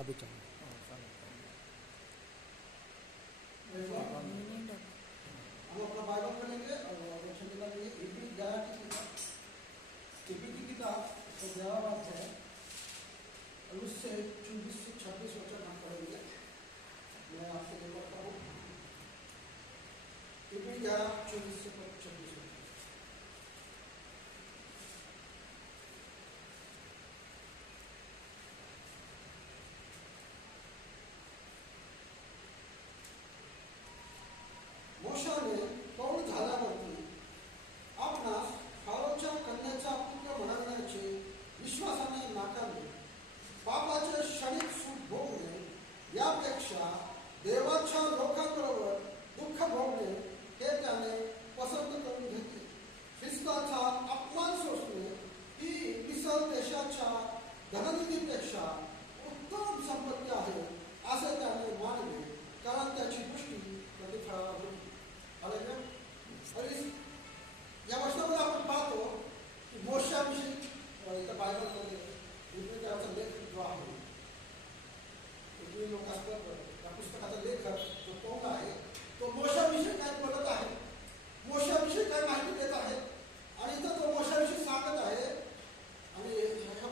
अभी चलो हम अपना बाइबल खोलेंगे और वचन निकालेंगे। इब्री 11 की किताब, इब्री की किताब तो 11 है और उससे 24 से 26 वचन हम पढ़ेंगे। मैं आपसे ले पढ़ता हूँ। इब्री 11 24 से 26 वचन। मोशाने पाऊल झाल्यावरती आपणास फारोच्या कन्याचा पुत्र म्हणण्याचे विश्वासाने नाकारले. पापाचे क्षणिक सुख भोगणे यापेक्षा देवाच्या लोकांबरोबर दुःख भोगणे हे त्याने पसंत करून घेतले. ख्रिस्ताचा अपमान सोसणे ही मिसर देशाच्या धननिधीपेक्षा उत्तम संपत्ती आहे असे त्याने मानले, कारण त्याची दृष्टी प्रतिफळावर होती. या वर्षामध्ये आपण पाहतो की मोशाविषयी इथं बायबलमध्ये इब्रीचा लेख जो आहे, इब्री लोकांचा त्या पुस्तकाचा लेखक जो पौल आहे तो मोशाविषयी काय बोलत आहे, मोशाविषयी काय माहिती देत आहे. आणि इथं तो मोशाविषयी सांगत आहे. आणि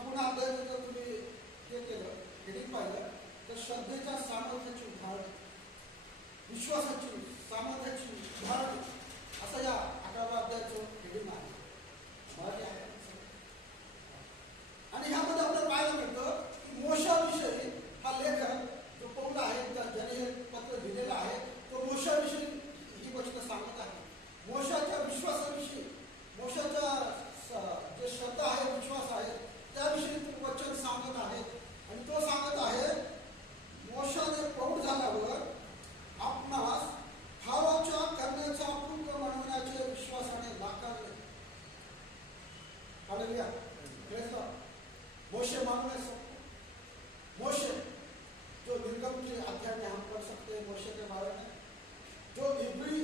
पुन्हा जर तुम्ही हे केलं, हेडिंग पाहिलं तर श्रद्धेच्या सामर्थ्याची उदाहरण, विश्वासाची सामर्थ्याची उदाहरण असं या 11व्या अध्यायाचं हेडिंग आहे. मराठी आहे. आणि ह्यामध्ये आपल्याला पाहायला मिळतं की मोशाविषयी हा लेखक जो पौल आहे, ज्याने हे पत्र लिहिलेलं आहे, तो मोशाविषयी ही गोष्ट सांगत आहे. मोशाच्या विश्वासाविषयी, मोशाच्या जे श्रद्धा आहे, विश्वास आहे, त्याविषयी तो वचन सांगत आहे. आणि तो सांगत आहे मोशाने प्रौढ झाल्यावर आपणास फारोच्या कन्याचा पुत्र म्हणण्याचे विश्वासाने नाकारले. हालेलुया. मोशे मानने सकते, मोशे जो निर्गम के अध्याय में हम पढ़ सकते हैं मोशे के बारे में, जो इब्री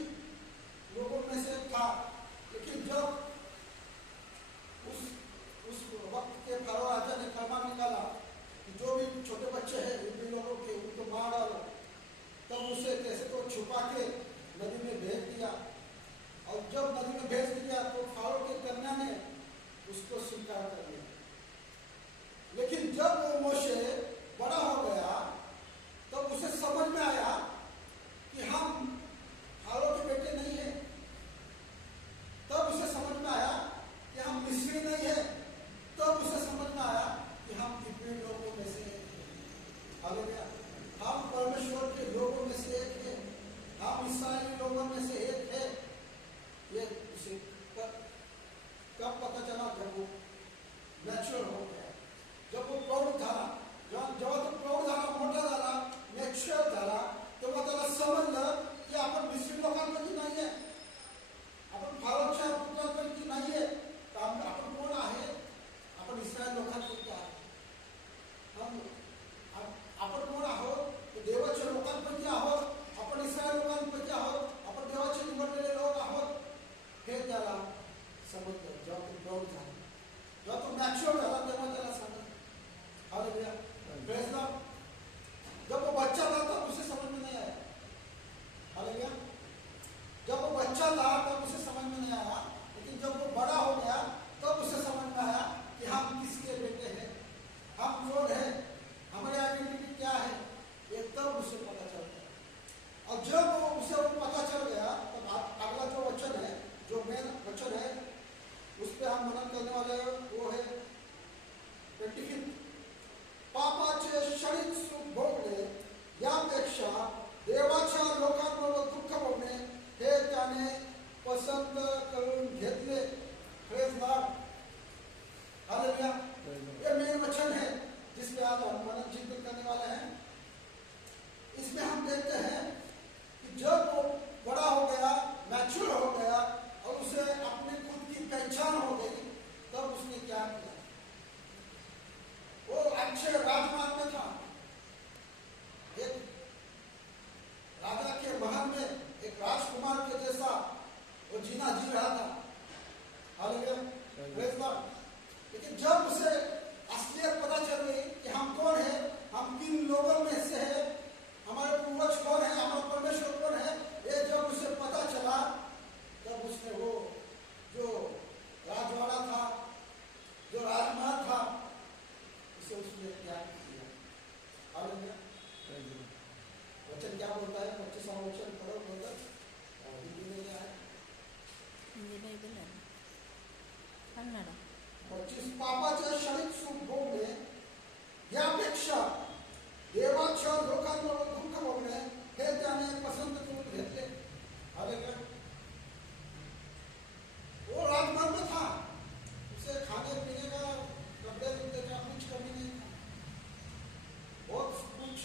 लोगों में से था. लेकिन जब उस वक्त के फरो राजा ने फरमान निकाला कि जो भी छोटे बच्चे हैं इब्री लोगों के उनको मार डालो, तब उसे कैसे तो छुपा के नदी में भेज दिया. और जब नदी में भेज दिया तो फारो की कन्या ने उसको स्वीकार कर लिया. लेकिन जब वो मोशे बड़ा हो गया तब उसे समझ में आया कि हम फारो के बेटे नहीं है. तब उसे समझ में आया कि हम मिस्री नहीं है. तब उसे समझ में आया कि हम इब्री लोगों में से हालेलुया, हम परमेश्वर के लोगों में से एक है, हम इस्राएली लोगों में से एक है. ये उसे कब पता चला? जब वो मैच्योर हो गया, जब वो प्रौढ झाला, जेव्हा तो प्रौढ झाला, मोठा झाला, मॅच्युअर झाला, तेव्हा त्याला समजलं की आपण मिस्री लोकांपैकी नाही आहे, आपण फारोच्या पुत्रांपैकी नाही आहे, तर आपण कोण आहे? आपण इस्रायल लोकांपैकी आहे. आपण कोण आहोत? देवाच्या लोकांपैकी आहोत. आपण इस्रायल लोकांपैकी आहोत. आपण देवाचे निवडलेले लोक आहोत. हे त्याला समजलं जेव्हा तो प्रौढ झाला, जेव्हा तो मॅच्युअर झाला, तेव्हा त्याला समजलं. Hallelujah, praise God. जब वो बच्चा था तब उसे समझ में नहीं आया. हालेलुया. जब वो बच्चा था तब उसे समझ में नहीं आया. लेकिन जब वो बड़ा हो गया तब उसे समझ में आया कि हम किसके बेटे हैं, हम कौन है, हमारी आइडेंटिटी क्या है. ये तब उसे पता चल गया. और जब उसे पता चल गया तब अगला जो वचन है, जो मेन वचन है, उस पर हम मनन करने वाले वो है 25. पापाचे क्षणिक सुख भोगणे यापेक्षा देवाच्या लोकांबरोबर दुःख भोगणे हे त्याने पसंत करून घेतले. Praise God. हालेलुया. ये मेन वचन है जिस पे आज हम मनन चिंतन करने वाले हैं. इसमें हम देखते हैं कि जब वो बड़ा हो गया, मैच्योर हो गया और उसे अपने खुद की पहचान हो गई, तब उसने क्या किया? वो अच्छे राजमार्ग में था. एक राजा के महल में एक राजकुमार के जैसा वो जीना जी रहा था. Hallelujah, praise God. लेकिन जब उसे असलियत पता चल गई कि हम कौन है, हम किन कन्नड 25 पापाचं क्षणिक सुख भोगणे यापेक्षा देवाच्या लोकांवर दुःख भोगणे हे त्याने पसंत करून घेतले. हालेलुया. वो राजमहल में था, उसे खाने पीने का कपड़े लत्ते का कुछ कमी नहीं था. बहुत कुछ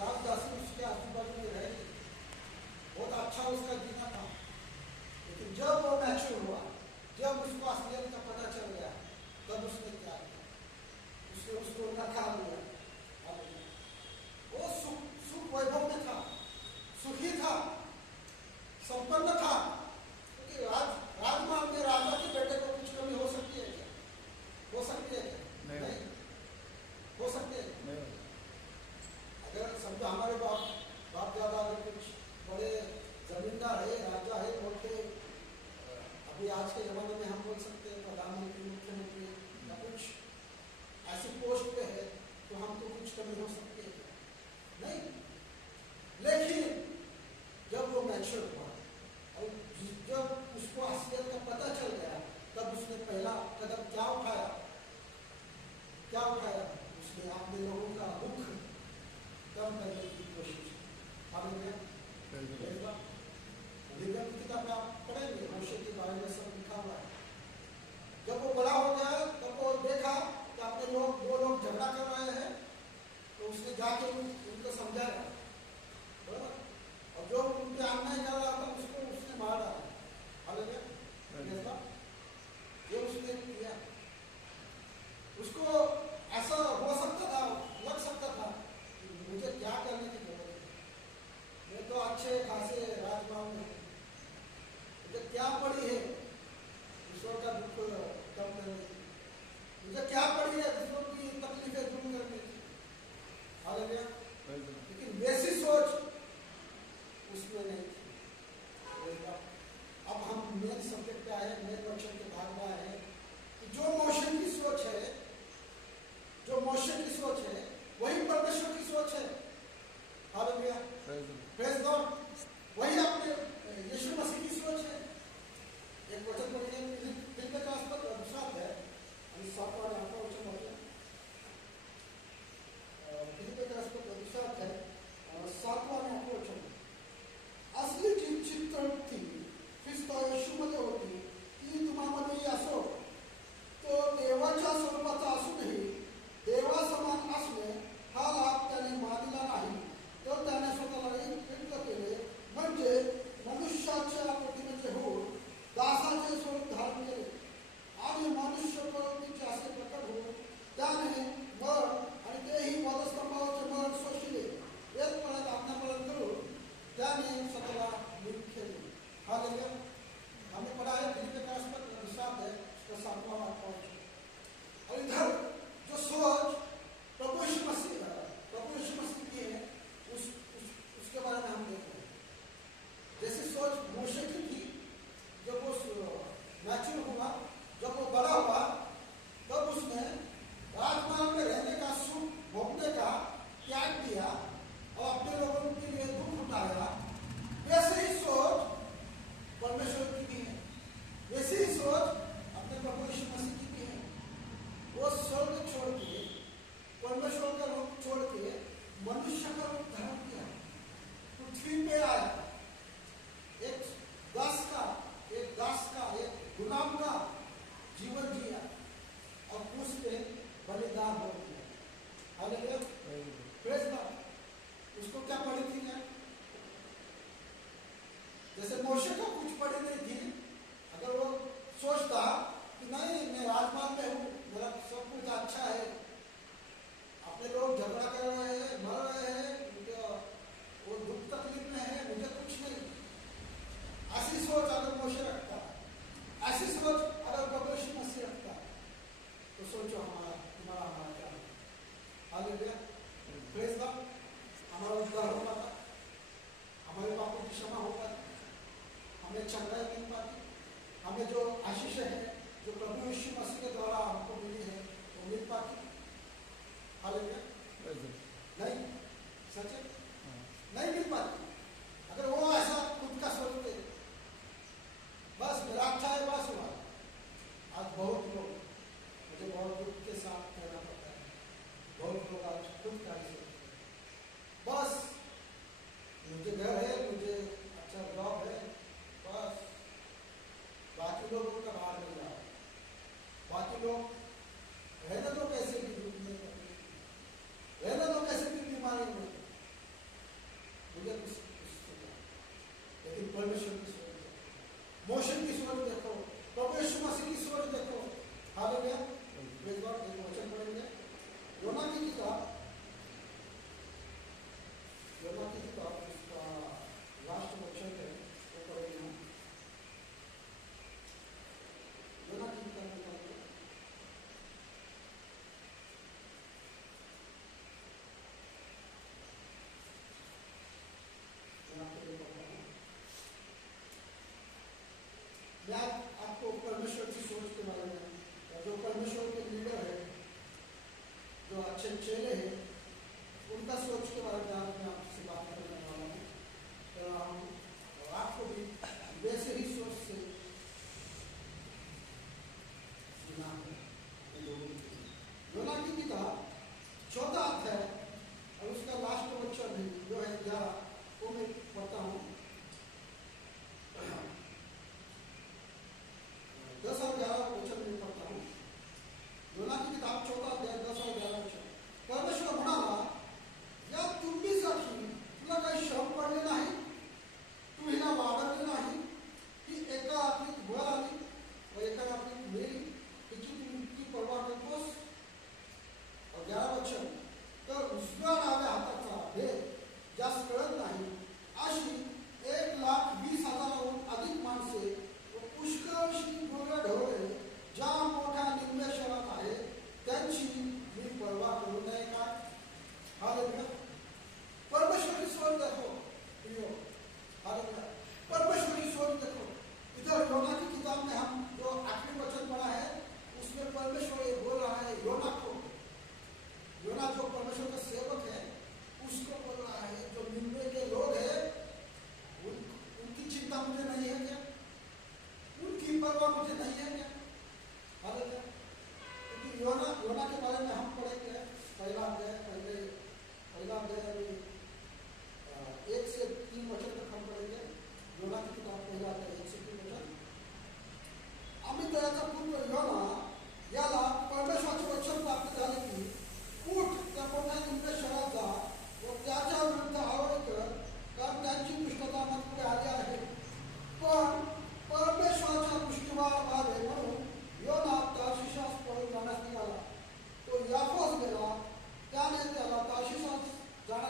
राजदासी उसके आजू बाजू में रहे, बहुत अच्छा उसका जीना था. लेकिन जब वो मैच्योर हुआ, जब उसको असलियत का पता चल गया, तब उसने क्या किया? उसने उसको नकार दिया. वो सुख वैभव में था, सुखी था, संपन्न था. क्योंकि राजमहल में राजा के बेटे को कुछ कमी हो सकती है क्या? हो सकती है क्या? नहीं हो सकती है. अगर समझो हमारे बाप दादा अगर कुछ बड़े जमींदार है, राजा है, मोटे, अभी आज के जमाने में हम बोल सकते हैं प्रधानमंत्री, मुख्यमंत्री या कुछ ऐसी पोस्ट पे है, तो हमको कुछ कमी हो सकती है क्या? नहीं. लेकिन जब वो मैच्योर हुआ और जब उसको असलियत का पता चल गया, तब उसने पहला कदम क्या उठाया? क्या उठाया? उसने अपने लोगों का दुख कम करने की कोशिश की. लेकिन किताब में आप पढ़ेंगे, मोशे के बारे में सब लिखा हुआ है. जब वो बड़ा हो गया, तब वो देखा कि अपने लोग, वो लोग झगड़ा कर रहे हैं, तो उसने जाके उनको समझाया. बराबर. और जो उनके अन्याय कर रहा था उसको उसने मार डाला. हालेलुया. ये उसने किया. उसको ऐसा हो सकता था, लग सकता था मुझे क्या करने की जरूरत है, मैं तो अच्छे खासे राजमहल में, मुझे क्या पड़ी है ईश्वर का दुख कम करने की? मुझे क्या पड़ी है दूसरों की तकलीफें दूर करने की? हालेलुया. लेकिन वैसी सोच उसमें नहीं थी. अब हम मेन सब्जेक्ट पे आए, मेन वचन के भाग में आए कि जो मोशन की सोच है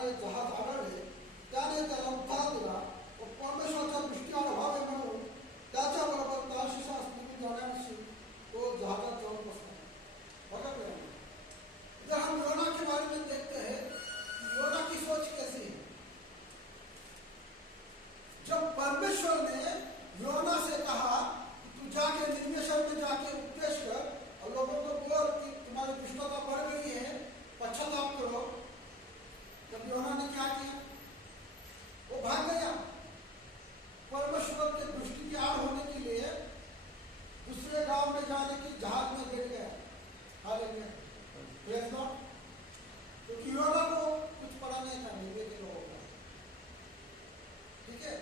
हे जहाज आढळले त्याने त्याला उत्तर दिला व परमेश्वराच्या दृष्टीवर व्हावे म्हणून त्याच्याबरोबर तार्शिशास निघून जाण्याशी तो जहाजात जाऊन बसला. बघा इधर हम योना के बारे में देखते हैं योना की सोच कैसी है. जब परमेश्वर ने योना से कहा तू जाके निनिवे शहर में जाके उपदेश कर और लोगों को बोल कि तुम्हारी दुष्टता बढ़ गई है, पश्चाताप करो. जब योना ने क्या किया? वो भाग गया. परमेश्वर के दृष्टि की आड़ होने के लिए दूसरे गांव में जाने की जहाज में गिर गया. हालेलुया. Praise God. क्योंकि योना को कुछ पता नहीं था निनिवे के लोगों का. ठीक है,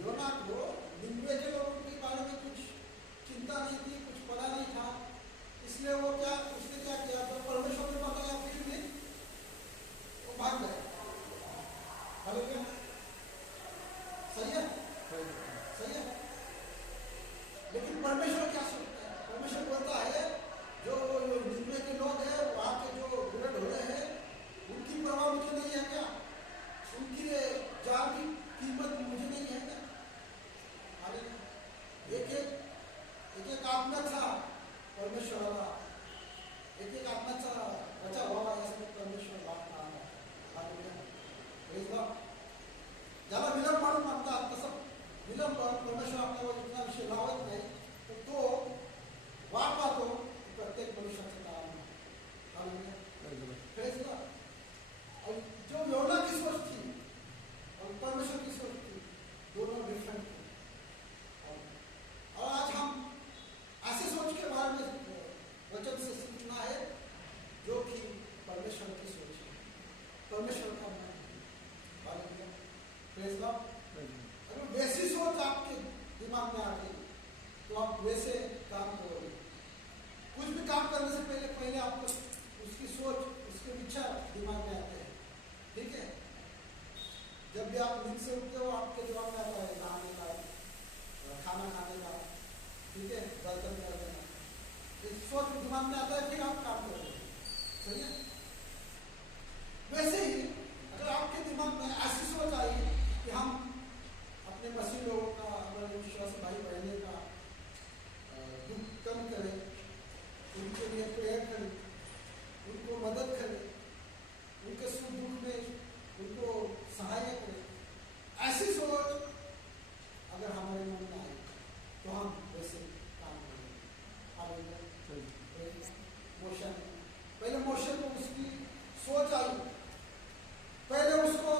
योना को निनिवे के लोगों के बारे में कुछ चिंता नहीं थी, कुछ पता नहीं था. इसलिए उसने क्या किया? तो परमेश्वर ने बताया फिर भी वो भाग गया. हालेलुया. सही है, सही है. लेकिन परमेश्वर क्या सोचता है? परमेश्वर बोलता है जो निनिवे के लोग हैं वहाँ के जो बुरे ढोले हैं उनकी परवाह मुझे नहीं है क्या? उनकी जान की कीमत मुझे नहीं है क्या? एक आत्मा था परमेश्वराला, एक आत्माचा रचा व्हावा यासाठी परमेश्वर वाट पाहत. ज्याला विलंब म्हणून म्हणतात तसं विलंब परमेश्वर आपल्यावर इतना विषय लावत नाही, तर तो वाट पाहतो प्रत्येक मनुष्याचं काम. जो योना की सोच थी और परमेश्वर की सोच थी दोनों डिफरेंट थे. और आज हम ऐसे सोच के बारे में वचन से सीखना है जो कि परमेश्वर की सोच है, परमेश्वर का मन. अगर वैसी सोच आपके दिमाग में आ गई तो आप वैसे काम करोगे. कुछ भी काम करने से पहले आपको उसकी सोच, उसके विचार दिमाग में आते हैं. ठीक है, जब भी आप नींद से उठते हो आपके दिमाग में आता है नहाने का, खाना खाने का, ठीक है, बर्तन कर देना. इस सोच दिमाग में आता है, फिर आप काम करोगे. सही है. वैसे ही अगर आपके दिमाग में ऐसी सोच आई कि हम अपने मसीह लोगों का, हमारे विश्वास भाई बहने का दुख कम करें, उनके लिए प्रेयर करें, उनको मदद करें, उनके सुख दुख में उनको सहायता करें, ऐसी सोच अगर हमारे मन में आए तो हम वैसे काम करेंगे. मोशन पहले मोशन को उसकी सोच आई, पहले उसको